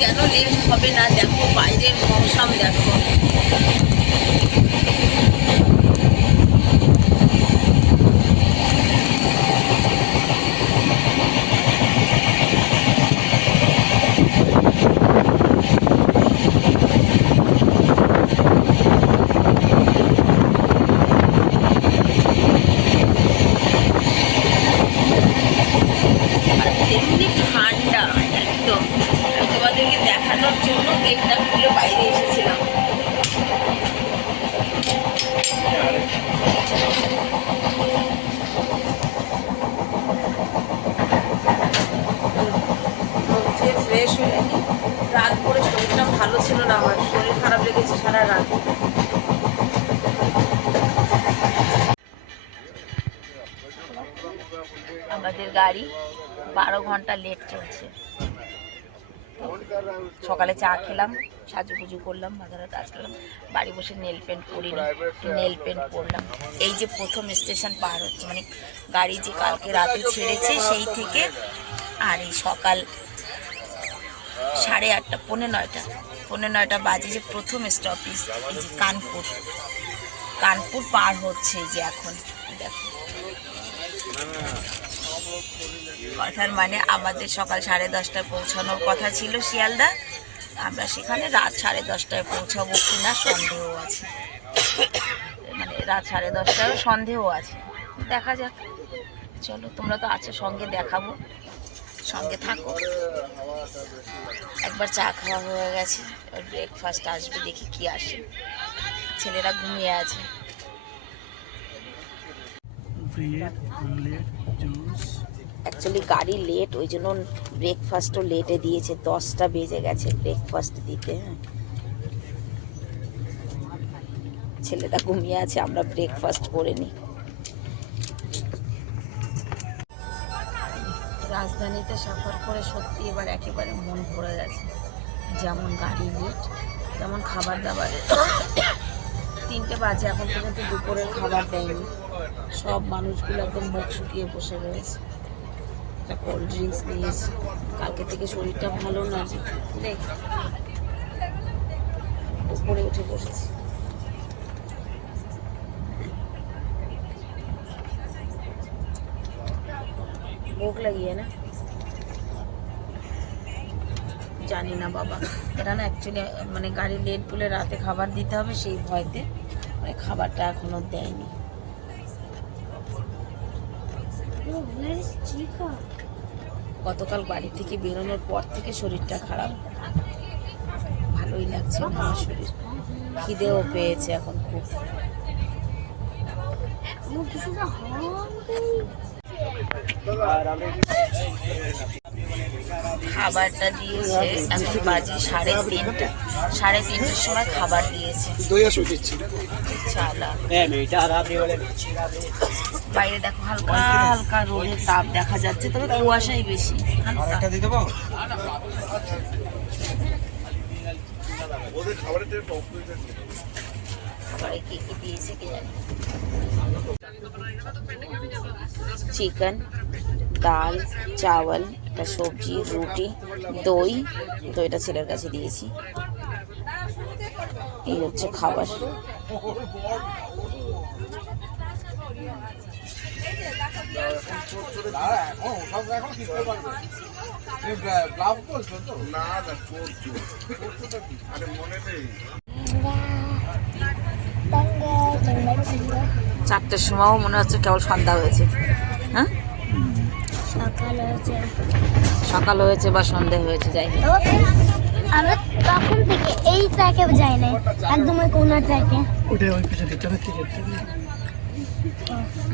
কেন লেট হবে না, দেখো বাইরের মৌসুম দেখো। এমনি ঠান্ডা একদম। তোমাদেরকে দেখানোর জন্য গেটটা খুলে বাইরে এসেছিলাম। ফ্রেশ হয়ে নি, রাত করে শরীরটা ভালো ছিল না, আমার শরীর খারাপ লেগেছে সারা রাত। আমাদের গাড়ি 12 ঘন্টা লেট চলছে। সকালে চা খেলাম, সাজুগুজু করলাম, বাজারে আসলাম, বাড়ি বসে নেল পেন্ট করিনি, নেল পেন্ট করলাম। এই যে প্রথম স্টেশন পার হচ্ছে, মানে গাড়ি যে কালকে রাতে ছেড়েছে সেই থেকে, আর এই সকাল 8:30 পৌনে 9টা বাজে যে প্রথম স্টপেজ এই যে কানপুর পার হচ্ছে যে এখন। দেখো কথার মানে আমাদের সকাল 10:30টায় পৌঁছানোর কথা ছিল শিয়ালদা, আমরা সেখানে রাত 10:30টায় পৌঁছাবো কিনা সন্দেহ আছে, মানে রাত 10:30টায় সন্দেহ আছে, দেখা যাক। চলো, তোমরা তো আছো সঙ্গে, দেখাবো, সঙ্গে থাকো। একবার চা খাওয়া হয়ে গেছে, ব্রেকফাস্ট আসবে, দেখি কি আসে। ছেলেরা ঘুমিয়ে আছে। অ্যাকচুয়ালি গাড়ি লেট, ওই জন্য ব্রেকফাস্টও লেটে দিয়েছে, 10টা বেজে গেছে ব্রেকফাস্ট দিতে। হ্যাঁ, ছেলেরা ঘুমিয়ে আছে, আমরা ব্রেকফাস্ট করে নিই। রাজধানীতে সফর করে সত্যি এবার একেবারে মন ভরে গেছে। যেমন গাড়ি লেট, তেমন খাবার দাবার। 3টে বাজে, এখন পর্যন্ত দুপুরের খাবার দেয়নি। সব মানুষগুলো একদম মুখ শুকিয়ে বসে রয়েছে। একটা কোল্ড ড্রিঙ্কস নিয়েছি, কালকে থেকে শরীরটা ভালো না, দেখ উপরে উঠে বসেছি। ভোগ লাগিয়ে না, জানি না বাবা, এটা না অ্যাকচুয়ালি মানে গাড়ি লেট বলে রাতে খাবার দিতে হবে সেই ভয়তে মানে খাবারটা এখনো দেয়নি। গতকাল বাড়ি থেকে বেরোনোর পর থেকে শরীরটা খারাপ, ভালোই লাগছে না আমার শরীর, খিদেও পেয়েছে এখন খুব। খাবারটা দিয়েছে, এখন বাজে 3:30, 3:30টার সময় খাবার দিয়েছে। বাইরে দেখো হালকা হালকা রোদের তাপ দেখা যাচ্ছে, তবে কুয়াশাই বেশি। খাবারে কি কি দিয়েছে কি জানি। চিকেন, ডাল, চাওয়াল, একটা সবজি, রুটি, দইটা ছেলের কাছে দিয়েছি। এই হচ্ছে খাবার। চারটের সময়ও মনে হচ্ছে কেবল সন্ধ্যা হয়েছে। হ্যাঁ, সকাল হয়েছে বা সন্ধ্যা হয়েছে, যাই হোক। আমরা তখন থেকে এই ট্র্যাকে যাই না, একদম ওই কোনার ট্র্যাকে,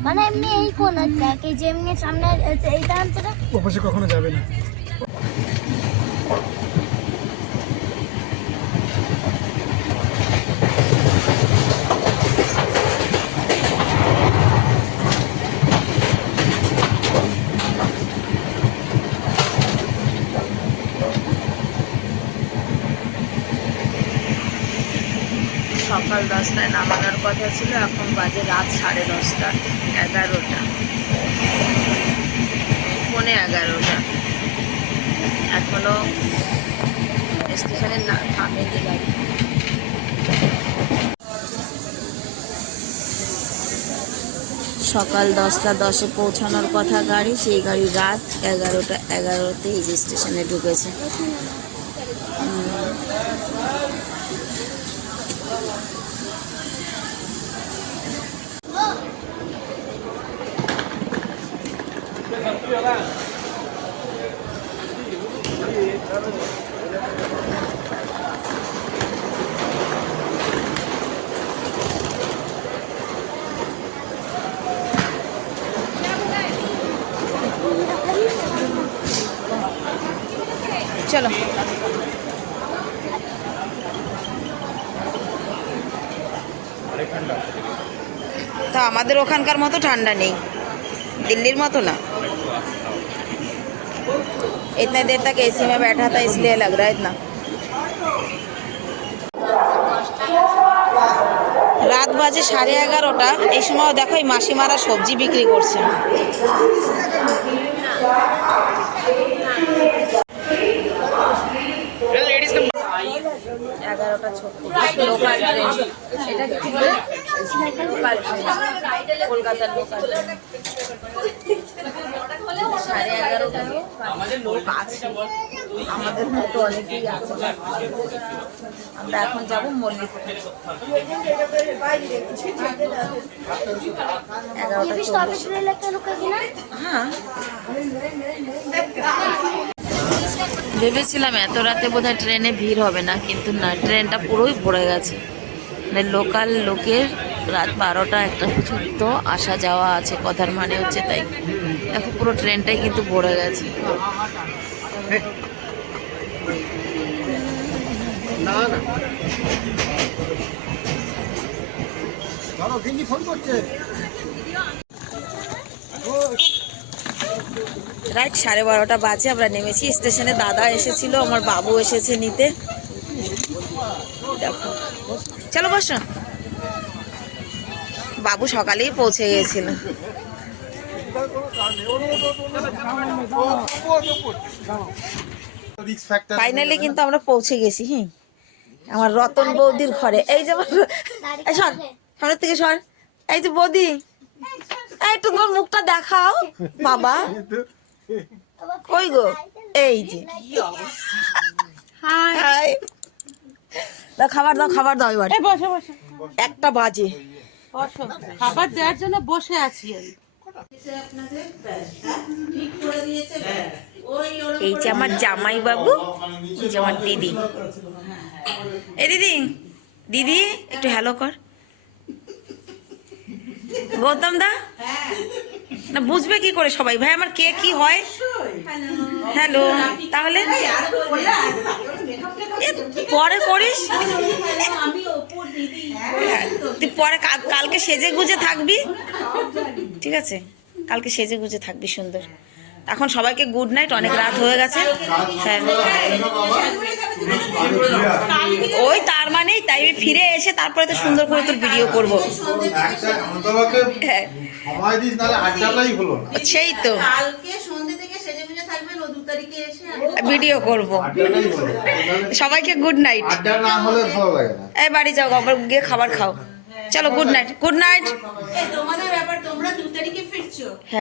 মানে এমনি এই কোনার ট্র্যাকে, যে এমনি সামনে এইটা আনছে না, ওপাশে কখনো যাবে না। সকাল 10টায় নামানোর কথা ছিল, এখন বাজে রাত 10:30, 11টা, পৌনে 11টা। এখনো স্টেশনে না থামেনি গাড়ি। সকাল 10টা 10-এ পৌঁছানোর কথা গাড়ি, সেই গাড়ি রাত 11টা 11-তে এই যে স্টেশনে ঢুকেছে। চলো তা আমাদের ওখানকার মতো ঠান্ডা নেই, दिल्लीर मतो ना। इतने देर तक एसी में बैठा था इसलिए लग रहा है इतना। রাত বাজে 11:30। এই সময় দেখো এই মাসিমারা সবজি বিক্রি করছে। লোকাল ট্রেন, এটা কি বলে? লোকাল ট্রেন, কলকাতার লোকাল ট্রেন। 11:30 আমাদের লোক আছে, আমাদের মতো অনেকেই আছে। আমরা এখন যাবো মল্লিকপুর। 11:40। হ্যাঁ, ভেবেছিলাম এত রাতে বোধহয় ট্রেনে ভিড় হবে না, কিন্তু না, ট্রেনটা পুরোই ভরে গেছে। মানে লোকাল লোকের রাত 12টা-1টা পর্যন্ত আসা যাওয়া আছে, কথার মানে হচ্ছে তাই। দেখো পুরো ট্রেনটাই কিন্তু ভরে গেছে। রাইট 12:30 বাজে, আমরা নেমেছি স্টেশনে। দাদা এসেছিল, আমার বাবু এসেছে নিতে। দেখো, চলো বসো। বাবু সকালেই পৌঁছে গিয়েছিল। ফাইনালি কিন্তু আমরা পৌঁছে গেছি। হ্যাঁ, আমার রতন বৌদির ঘরে। এই যে সর, সামনের থেকে সর। এই যে বৌদি, একটু তোমার মুখটা দেখাও বাবা। কই গো? এই যে হাই, দাও খাবার দাও, খাবার দাও। এবার 1টা বাজে, খাবার দেওয়ার জন্য বসে আছি আমি। এই যে আমার জামাই বাবু, এই যে আমার দিদি। এই দিদি, দিদি একটু হ্যালো কর। গৌতম দা, না বুঝবে কি করে সবাই ভাই আমার কে কি হয়? হ্যালো, তাহলে পরে করিস, তুই পরে কালকে সেজে গুজে থাকবি, ঠিক আছে? কালকে সেজে গুজে থাকবি সুন্দর। এখন সবাইকে গুড নাইট, অনেক রাত হয়ে গেছে। হ্যাঁ, ওই তার মানেই তাই আমি ফিরে এসে তারপরে তো সুন্দর করে তোর ভিডিও করবো। হ্যাঁ, সেই তো ভিডিও করবো। সবাইকে গুড নাইট। এই বাড়ি যাও, আবার গিয়ে খাবার খাও। চলো গুড নাইট, গুড নাইট। তোমাদের ব্যাপার, তোমরা 2 তারিখে ফিরছো।